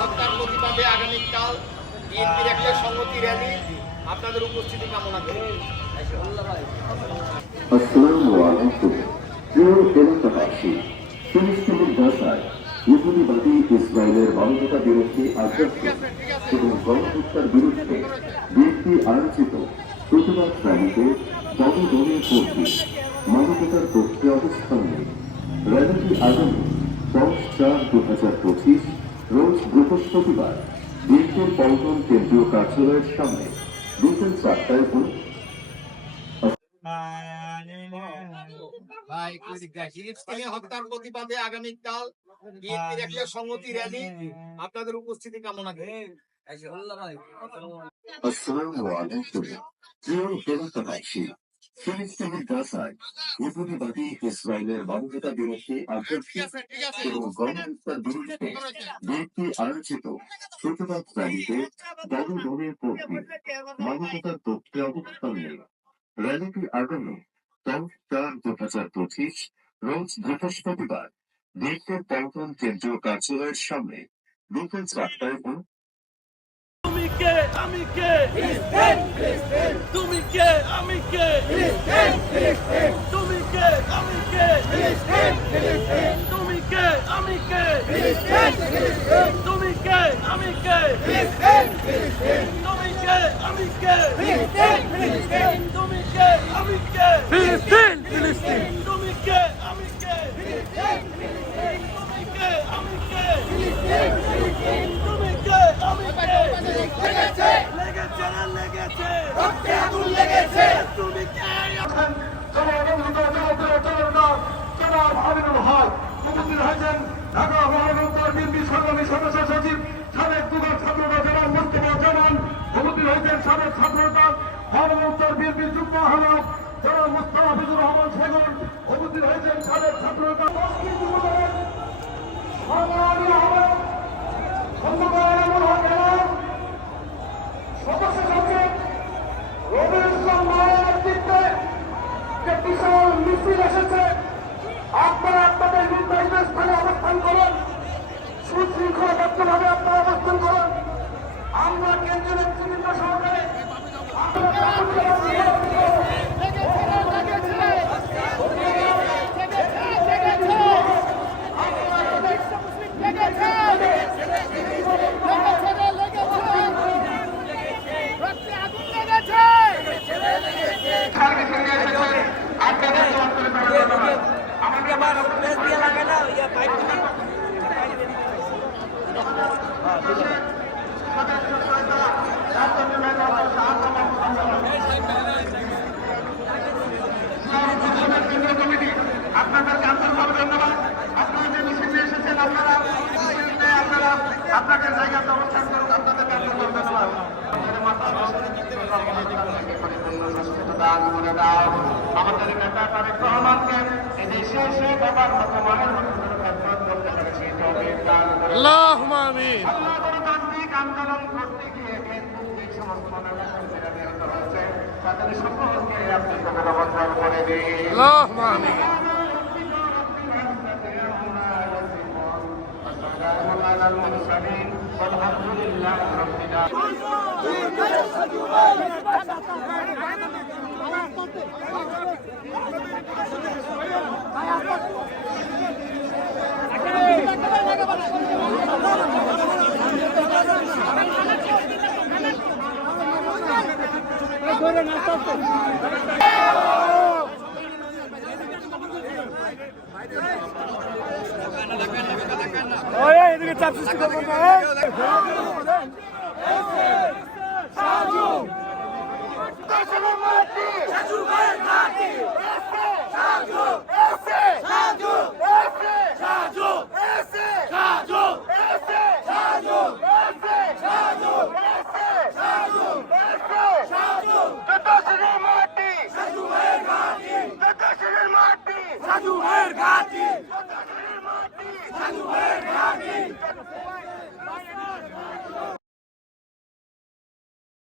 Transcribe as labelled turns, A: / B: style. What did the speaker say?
A: হত্যার প্রতিবাদে আগামীকাল আপনাদের উপস্থিতি কামনা করি
B: আসসালামু আলাইকুম। প্রিয় এলাকাবাসী ফিলিস্তিনের গাজায় ইহুদিবাদী ইসরায়েলের মানবতা বিরোধী আগ্রাসন এবং গণহত্যার বিরুদ্ধে বিএনপি আয়োজিত প্রতিবাদ র্যালিতে জনগণের কর্মী মানবতার পক্ষে অবস্থান বৃহস্পতিবার বিএনপির পল্টন কেন্দ্রীয় কার্যালয়ের সামনে বিকেল চারটায়
A: প্রতিবাদে আগামীকাল একটা সংহতি র্যালি। আপনাদের উপস্থিতি কামনা করি
B: আসসালামু আলাইকুম। প্রিয় ফিলিস্তিনের গাজায় ইহুদিবাদী ইসরায়েলের মানবতা বিরোধী এবং গণহত্যার বিরুদ্ধে বিএনপি আয়োজিত প্রতিবাদ র্যালিতে কর্মী মানবতার পক্ষে অবস্থান নেই র্যালিটি আগামী দশ চার দু হাজার পঁচিশ রোজ বৃহস্পতিবার পল্টন কেন্দ্রীয় কার্যালয়ের সামনে বিকেল চারটায়
C: কে? আমি কে? তুমি কে? আমি কে? তুমি কে? আমি কে? তুমি কে? আমি কে? তুমি কে? আমি কে? তুমি কে? আমি কে? তুমি কে? আমি কে? ফিলিস্তিন ফিলিস্তিন তুমি কে আমি কে তুমি কে আমি কে তুমি কে আমি কে লেগেছে লেগেছে লেগেছে রক্তে আগুন লেগেছে তুমি কে
D: ঢাকা মহানগর বিএনপি সংগ্রামী সদস্য সচিব সাবেক যুগল ছাত্ররা জনাব মুস্তফা জামান উপস্থিত হয়েছেন সাবেক ছাত্রতা মহানগর বিএনপি যুগ্ম আহ্বায়ক জনাব মুস্তফা হাফিজুর রহমান সেগুন উপস্থিত হয়েছেন সাবেক ছাত্রতা সংগ্রামী আহ্বায়ক খন্দকার এমন হক এলাম সদস্য সচিব রবিউল ইসলাম মায়ের নেতৃত্বে যে বিশাল মিছিল এসেছে। আপনারা আপনাদের নির্ধারিত স্থানে অবস্থান করুন। সুশৃঙ্খলাবদ্ধভাবে আপনারা অবস্থান করুন। আপনাদেরকে আন্তরিকভাবে ধন্যবাদ আপনারা যে মিছিল এসেছেন আপনারা আপনারা আপনাদের জায়গাতে অবস্থান করুন আপনাদেরকে আন্তরিকভাবে ধন্যবাদ দান করে দাও আমাদের নেতা তারেক রহমানকে এদেশে এসে বাবার মতো মায়ের মতো খেদমত করতে পেরেছি তৌফিক দান করে দাও। আমরা গণতান্ত্রিক আন্দোলন করতে গিয়ে ফেসবুক যে সমস্ত মানুষেরা নিহত হচ্ছে তাদের সকলকে আপনি কখনো বন্ধন করে দিন على المرسلين والحمد لله رب العالمين
C: সাজু। সাধুয়ের ঘাটি। সাধুয়ের ঘাটি।